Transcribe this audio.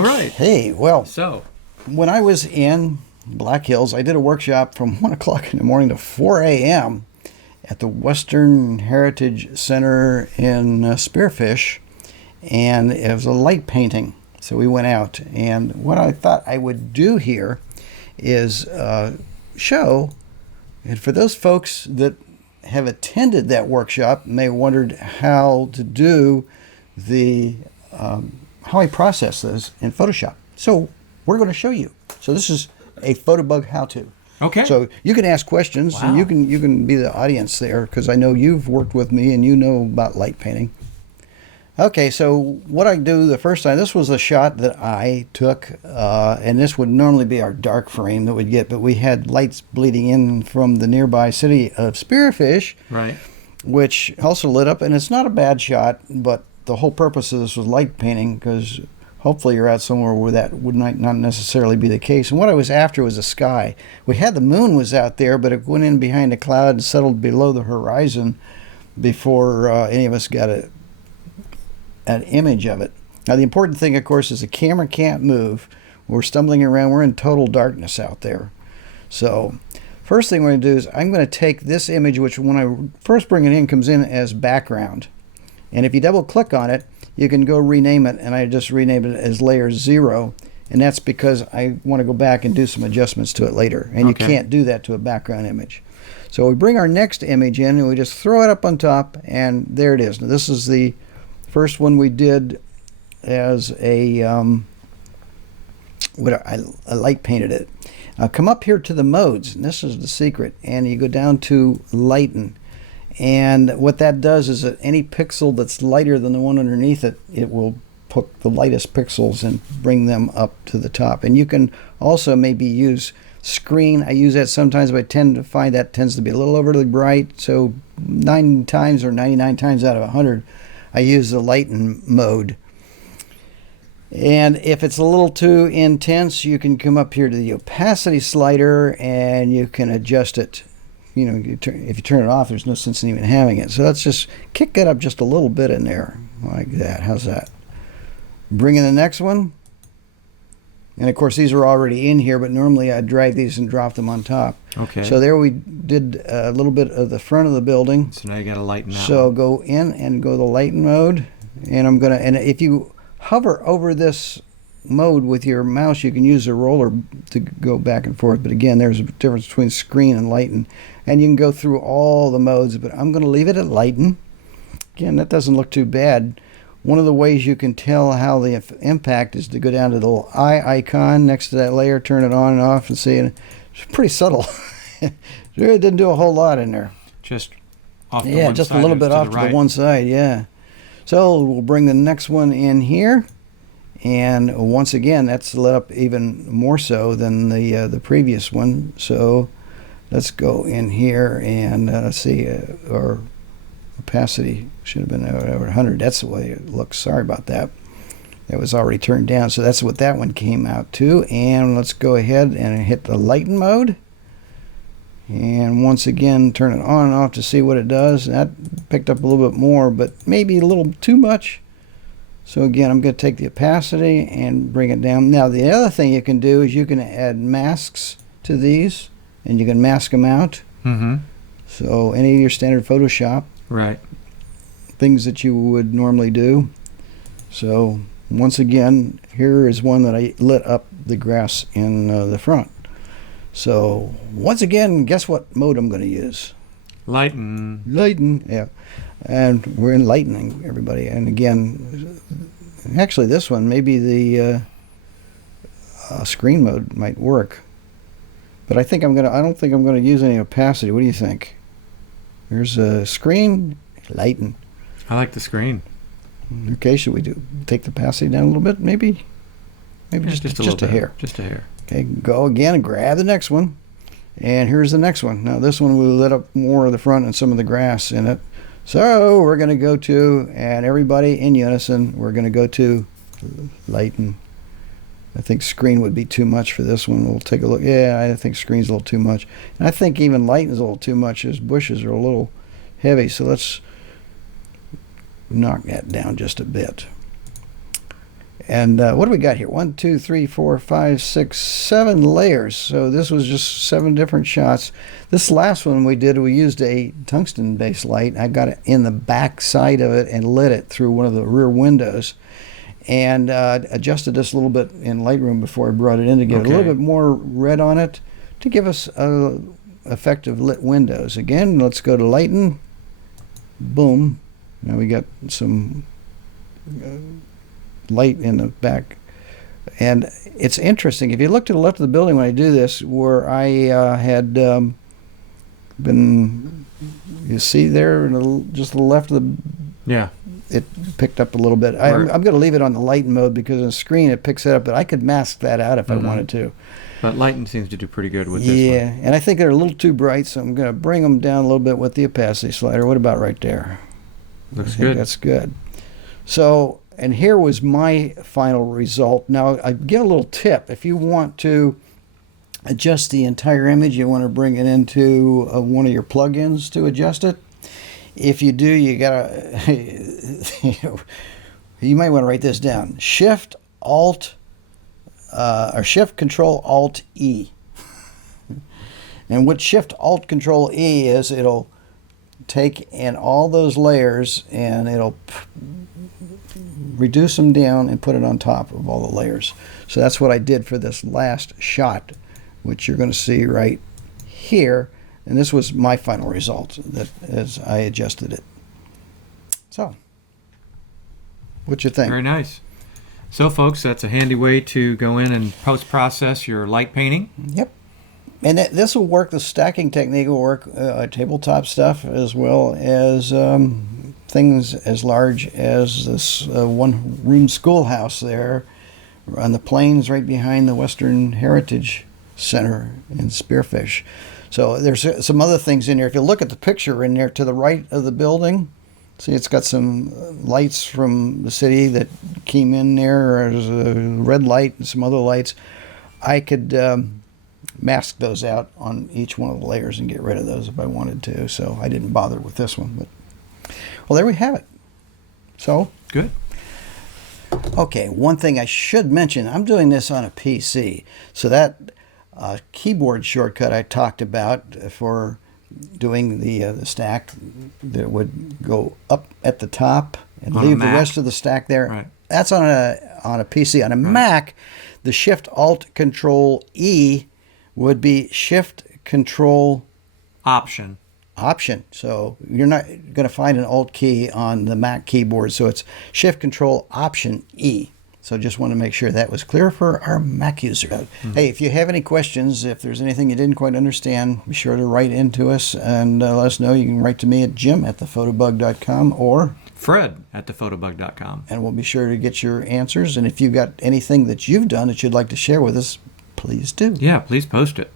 All right. Hey, well, So, when I was in Black Hills, I did a workshop from 1 o'clock in the morning to 4 a.m. at the Western Heritage Center in Spearfish, and it was a light painting. So we went out, and what I thought I would do here is show, and for those folks that have attended that workshop and they wondered how to do the how I process this in Photoshop. So we're going to show you. So this is a Photobug how-to. okay. So you can ask questions, and Wow. you can be the audience there, because I know you've worked with me and you know about light painting. Okay, so what I do the first time, this was a shot that I took, and this would normally be our dark frame that we'd get, but we had lights bleeding in from the nearby city of Spearfish, Right. which also lit up, and it's not a bad shot, but the whole purpose of this was light painting, because hopefully you're out somewhere where that would not necessarily be the case. And what I was after was the sky. We had the moon was out there, but it went in behind a cloud and settled below the horizon before any of us got an image of it. Now the important thing, of course, is the camera can't move. We're stumbling around. We're in total darkness out there. So first thing we're going to do is I'm going to take this image, which when I first bring it in comes in as background. And if you double click on it, you can go rename it, and I just renamed it as layer 0, and that's because I want to go back and do some adjustments to it later, and you Okay. can't do that to a background image. So we bring our next image in and we just throw it up on top, and there it is. Now this is the first one we did as a I light painted it. Come up here to the modes, and this is the secret, and you go down to lighten. And what that does is that any pixel that's lighter than the one underneath it, it will put the lightest pixels and bring them up to the top. And you can also maybe use screen. I use that sometimes, but I tend to find that tends to be a little overly bright. So 9 times or 99 times out of 100, I use the lighten mode. And if it's a little too intense, you can come up here to the opacity slider and you can adjust it. You know, if you turn it off, there's no sense in even having it. So let's just kick that up just a little bit in there, like that. How's that? Bring in the next one. And of course, these are already in here, but normally I drag these and drop them on top. Okay. So there we did a little bit of the front of the building. So now you got to lighten that So one. go in and go to the lighten mode. And I'm going to, and if you hover over this mode with your mouse, you can use the roller to go back and forth. But again, there's a difference between screen and lighten. And you can go through all the modes, but I'm going to leave it at lighten. Again, that doesn't look too bad. One of the ways you can tell how the impact is to go down to the little eye icon next to that layer, turn it on and off, and see it. It's pretty subtle. It really didn't do a whole lot in there. Just off the Yeah, one just a side little or bit to off the to right. the one side, yeah. So we'll bring the next one in here. And once again, that's lit up even more so than the previous one. So let's go in here and let's see, our opacity should have been over 100. That's the way it looks. Sorry about that. That was already turned down. So that's what that one came out to. And let's go ahead and hit the lighten mode. And once again, turn it on and off to see what it does. That picked up a little bit more, but maybe a little too much. So again, I'm going to take the opacity and bring it down. Now, the other thing you can do is you can add masks to these, and you can mask them out. Mm-hmm. So any of your standard Photoshop Right. things that you would normally do. So once again, here is one that I lit up the grass in the front. So once again, guess what mode I'm going to use? Lighten. Lighten, yeah. And we're in lightning, everybody. And again, actually this one, maybe the screen mode might work. But I don't think I'm gonna use any opacity. What do you think? There's a screen, lighten. I like the screen. Okay, should we take the opacity down a little bit, maybe? Maybe Yeah, just a little a bit. hair. Just a hair. Okay, go again and grab the next one. And here's the next one. Now this one we lit up more of the front and some of the grass in it. So we're going to go to, and everybody in unison, we're going to go to lighten. I think screen would be too much for this one. We'll take a look. Yeah, I think screen's a little too much. And I think even lighten's a little too much. His bushes are a little heavy. So let's knock that down just a bit. And what do we got here? 1, 2, 3, 4, 5, 6, 7 layers. So this was just 7 different shots. This last one we did, we used a tungsten-based light. I got it in the back side of it and lit it through one of the rear windows, and adjusted this a little bit in Lightroom before I brought it in to get a little bit more red on it to give us effective lit windows. Again, let's go to lighten. Boom. Now we got some light in the back. And it's interesting. If you look to the left of the building when I do this, where I had been, you see there, just to the left of the, Yeah. it picked up a little bit. I'm going to leave it on the lighten mode because on the screen it picks it up, but I could mask that out if I wanted to. But lighten seems to do pretty good with this Yeah, one. and I think they're a little too bright, so I'm going to bring them down a little bit with the opacity slider. What about right there? Looks I think good. that's good. So, and here was my final result. Now, I give a little tip. If you want to adjust the entire image, you want to bring it into one of your plugins to adjust it. If you do, you gotta, you might want to write this down. Shift Alt or Shift Control Alt E. And what Shift Alt Control E is, it'll take in all those layers and it'll reduce them down and put it on top of all the layers. So that's what I did for this last shot, which you're going to see right here. And this was my final result that as I adjusted it. So, what you think? Very nice. So, folks, that's a handy way to go in and post-process your light painting. Yep. And this will work, the stacking technique will work tabletop stuff as well as things as large as this one-room schoolhouse there on the plains right behind the Western Heritage Center in Spearfish. So there's some other things in there. If you look at the picture in there to the right of the building, see it's got some lights from the city that came in there. There's a red light and some other lights. I could mask those out on each one of the layers and get rid of those if I wanted to. So I didn't bother with this one. But well, there we have it. So Good. okay, one thing I should mention, I'm doing this on a PC. So that keyboard shortcut I talked about for doing the stack that would go up at the top and On a leave the Mac. rest of the stack there. Right. That's on a PC. On a Mac, the Shift Alt Control E would be Shift Control Option. Option. So you're not going to find an Alt key on the Mac keyboard. So it's Shift Control Option E. So just want to make sure that was clear for our Mac user. Hey, if you have any questions, if there's anything you didn't quite understand, be sure to write into us and let us know. You can write to me at jim@thefotobug.com or Fred@thefotobug.com. and we'll be sure to get your answers. And if you've got anything that you've done that you'd like to share with us, please do. Yeah, please post it.